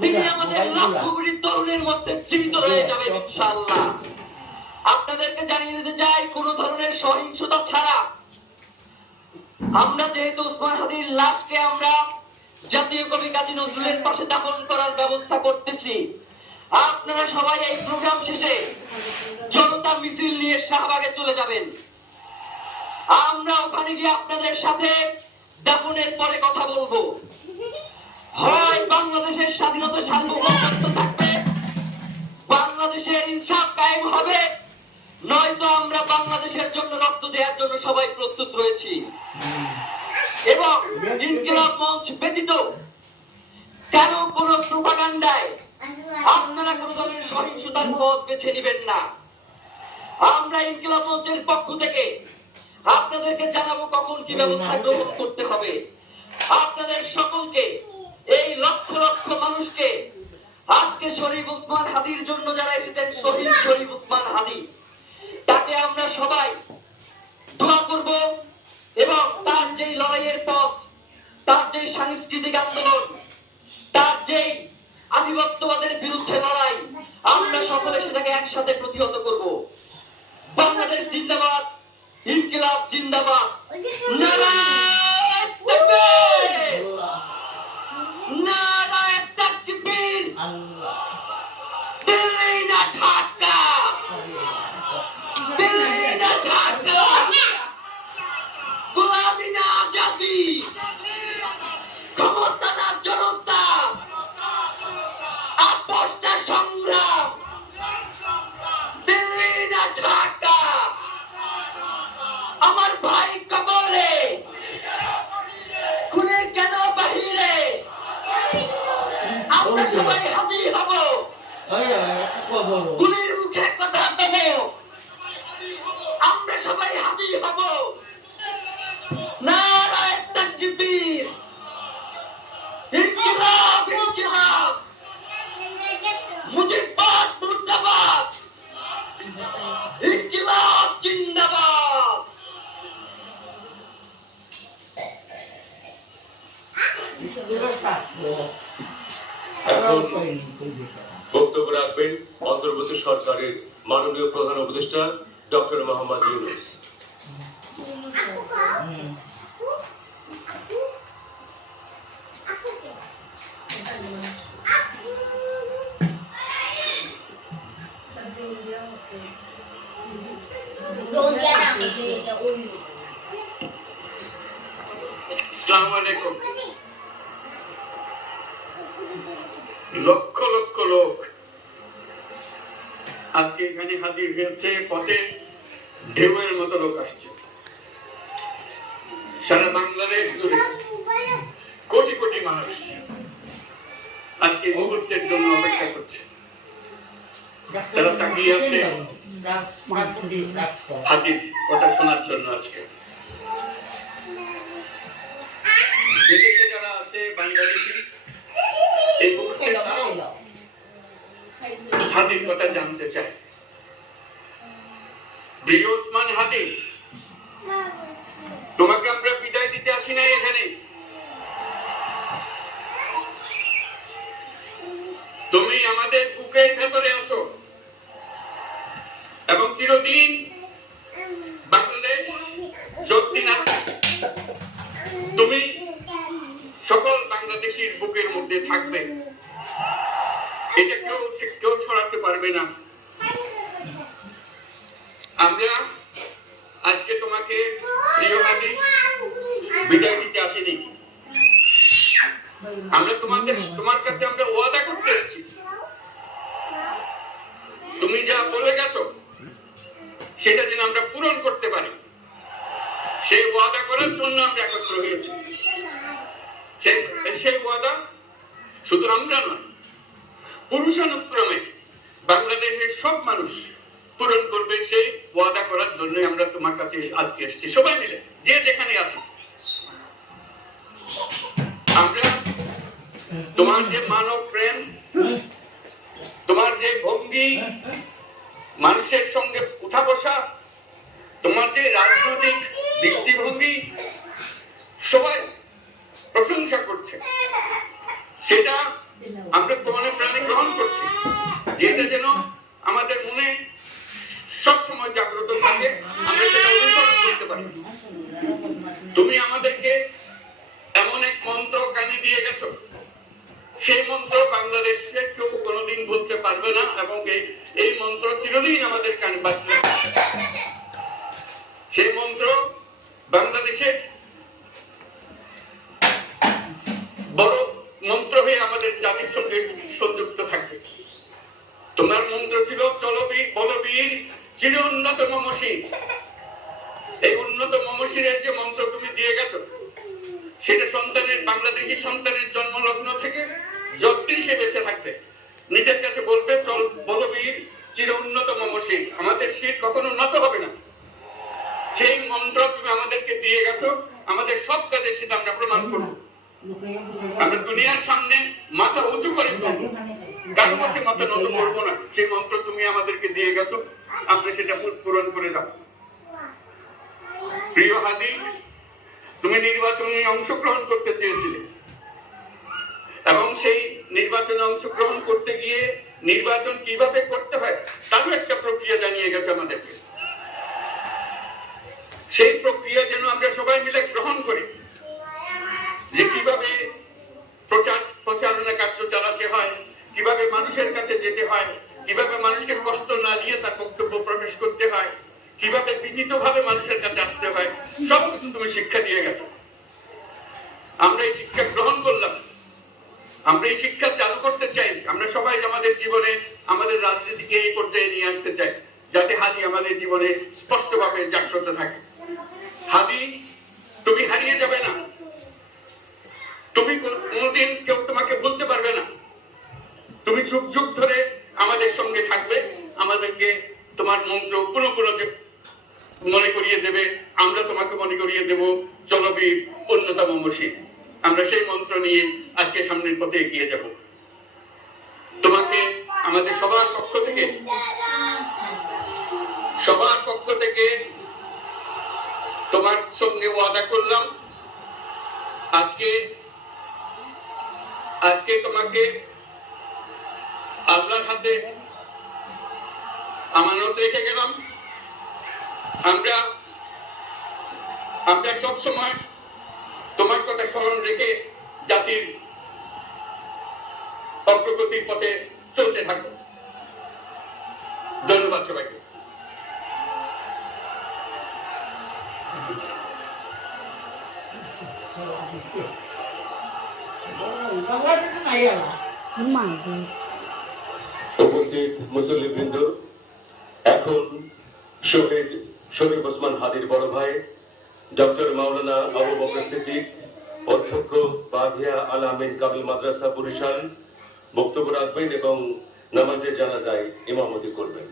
তিনি আমাদের লক্ষ কোটি তরুণের মধ্যে জীবিত রয়ে যাবেন ইনশাআল্লাহ। আপনাদেরকে জানিয়ে দিতে চাই, কোন ধরনের সহিংসতা ছাড়া আমরা যেহেতু ওসমান হাদির লাশকে আমরা জাতীয় কবি কাজী নজরুলের পাশে দাফন করার ব্যবস্থা করতেছি, আপনারা সবাই এই প্রোগ্রাম শেষে জনতা মিছিল নিয়ে শাহবাগে চলে যাবেন। আমরা ওখানে গিয়ে আপনাদের সাথে দাফনের পরে কথা বলবো। হয় বাংলাদেশের স্বাধীনতা সার্বভৌমত্ব থাকবে, বাংলাদেশের ইনসাফ কায়েম হবে, নয়তো আমরা বাংলাদেশের জন্য রক্ত দেওয়ার জন্য সবাই প্রস্তুত রয়েছি। এবং ইনকিলাব মঞ্চ ব্যতীত কেন কোন প্রোপাগান্ডায় আপনারা কোন ধরনের সহিংসতার পথ বেছে নেবেন না। আমরা ইনকিলাব মঞ্চের পক্ষ থেকে আপনাদেরকে জানাবো কখন কি ব্যবস্থা গ্রহণ করতে হবে। আপনাদের সকলকে, এই লক্ষ লক্ষ মানুষকে, আজকে শরীফ ওসমান হাদির জন্য যারা এসেছেন, শহীদ শরীফ ওসমান হাদি, তাকে আমরা সবাই দোয়া করব এবং তার যেই লড়াইয়ের পথ, তার যেই সাংস্কৃতিক আন্দোলন, তার যেই আধিপত্যবাদের বিরুদ্ধে লড়াই, আমরা সকলে সেটাকে একসাথে প্রতিহত করব। বাংলাদেশ জিন্দাবাদ, ইনকিলাব জিন্দাবাদ, নারায়ে তাকবীর, নারায়ে তাকবীর, দিল্লি না ঢাকা, দিল্লি না ঢাকা, গোলামি না আজাদি, ক্ষমতা না জনতা, আপোষ না সংগ্রাম, দিল্লি না ঢাকা। আমার ভাই কবরে, খুনে কেন বাহিরে, আমরা সবাই হাজির হব, গুলির মুখে কথা দেব, আমরা সবাই হাজির হব। নারায়ে তাকবীর, ইনকিলাব ইনকিলাব, মুজিবাবাদ মুর্দাবাদ, ইনকিলাব জিন্দাবাদ। বক্তব্য রাখবেন অন্তর্বর্তী সরকারের মাননীয় প্রধান উপদেষ্টা ডক্টর মোহাম্মদ ইউনূস। আসসালামু আলাইকুম। লক্ষ লক্ষ লোক আজকে এখানে হাজির হয়েছে, পথে ঢেউয়ের মতো লোক আসছে। সারা বাংলাদেশ জুড়ে কোটি কোটি মানুষ আজকে মুহূর্তের জন্য অপেক্ষা করছে। তারা তাকিয়ে আছে হাজির কথা শোনার জন্য। আজকে বিদেশে যারা আছে, বাংলাদেশি, এই মুহূর্তে তারাও হাদির কথা জানতে চায়। প্রিয় ওসমান হাদি, তোমাকে আমরা বিদায় দিতে আসি নাই এখানে। তুমি আমাদের বুকের ভেতরে আছো এবং চিরদিন বাংলাদেশ যতদিন আছে তুমি সকল বাংলাদেশির বুকের মধ্যে থাকবে। এটা কেউ সরাতে পারবে না। আমরা আজকে তোমাকে প্রিয় হাদি বিদায় দিতে আসিনি। আমরা তোমার কাছে আমরা ওয়াদা করতে এসেছি। তুমি যা বলে গেছো সেটা যেন আমরা পূরণ করতে পারি, সেই ওয়াদা করার জন্য আমরা একত্র হয়েছি। সেই ওয়াদা শুধু আমরা নয়, পুরুষানুক্রমে বাংলাদেশের সব মানুষ পূরণ করবে। সেই ওয়াদা করার জন্য আমরা তোমার কাছে আজকে এসেছি, সবাই মিলে যে যেখানে আছি। আমরা তোমার যে মানব প্রেম, তোমার যে ভঙ্গি, মানুষের সঙ্গে উঠা বসা, তোমার যে রাজনৈতিক দৃষ্টিভঙ্গি, সবাই প্রশংসা করছে। সেটা আমরা মনে প্রাণে গ্রহণ করছি, যেটা যেন আমাদের মনে সব সময় জাগ্রত থাকে, আমরা সেটা অনুসরণ করতে পারি। তুমি আমাদেরকে এমন এক মন্ত্র কানে দিয়ে গেছো, সেই মন্ত্র বাংলাদেশে কেউ কোনোদিন ভুলতে পারবে না, এবং এই মন্ত্র চিরদিন আমাদের কানে বাজবে। সেই মন্ত্র বাংলাদেশের বড় মন্ত্র হয়ে আমাদের জাতির সঙ্গে সংযুক্ত থাকবে। তোমার মন্ত্র ছিল চলবীর বলবীর চির উন্নত মমশীর। এই উন্নত মমশীরের যে মন্ত্র তুমি দিয়ে গেছো, সেটা সন্তানের, বাংলাদেশি সন্তানের জন্মলগ্ন থেকে যতদিন সে বেঁচে থাকবে নিজের কাছে বলবে চল বলবীর চির উন্নত মমশীর, আমাদের শির কখনো নত হবে না। সেই মন্ত্র তুমি আমাদেরকে দিয়ে গেছো, আমাদের সব কাজে সেটা আমরা প্রমাণ করবো। আমরা দুনিয়ার সামনে মাথা উঁচু করে চলবো, কারো কাছে মাথা নত করবো না। সেই মন্ত্র তুমি আমাদেরকে দিয়ে গেছো, আমরা সেটা পূরণ করে যাবো। প্রিয় হাদি, তুমি নির্বাচনে অংশগ্রহণ করতে চেয়েছিলে, এবং সেই নির্বাচনে অংশগ্রহণ করতে গিয়ে নির্বাচন কিভাবে করতে হয় তারও একটা প্রক্রিয়া জানিয়ে গেছে আমাদেরকে। সেই প্রক্রিয়া যেন আমরা সবাই মিলে গ্রহণ করি, যে কিভাবে প্রচারণা কার্য চালাতে হয়, কিভাবে মানুষের কাছে যেতে হয়, কিভাবে মানুষকে কষ্ট না দিয়ে তার বক্তব্য প্রকাশ করতে হয়, কিভাবে বিনীতভাবে মানুষের কাছে আসতে হয়, সবকিছু তুমি শিক্ষা দিয়ে গেছো। আমরা এই শিক্ষা গ্রহণ করলাম, আমরা এই শিক্ষা চালু করতে চাই। আমরা সবাই আমাদের জীবনে আমাদের রাজনীতিকে এই পর্যায়ে নিয়ে আসতে চাই, যাতে হাদি আমাদের জীবনে স্পষ্টভাবে জাগ্রত থাকে। হাদি, তুমি হারিয়ে যাবে না, তুমি কোনোদিন কেউ তোমাকে বলতে পারবে না। তুমি যুগ যুগ ধরে আমাদের সঙ্গে থাকবে, আমাদেরকে তোমার মন্ত্র পুরো মনে করিয়ে দেবে, আমরা তোমাকে মনে করিয়ে দেব চলবীর অন্যতম মমশীর। আমরা সেই মন্ত্র নিয়ে আজকে সামনের পথে এগিয়ে যাব। তোমাকে আমাদের সবার পক্ষ থেকে তোমার সঙ্গে ওয়াদা করলাম, আজকে তোমাকে আল্লাহর হাতে আমানত রেখে গেলাম। আমরা সব সময় তোমার কথা স্মরণ রেখে জাতির অগ্রগতির পথে চলতে থাকবো। ধন্যবাদ সবাইকে। উপস্থিত মুসল্লিবৃন্দ, এখন শহীদ শরীফ ওসমান হাদির বড় ভাই ডক্টর মাওলানা আবু বকর সিদ্দিক, অধ্যক্ষ বাঘিয়া আল আমিন কামিল মাদ্রাসা বরিশাল বক্তব্য রাখবেন এবং নামাজের জানাজায় ইমামতি করবেন।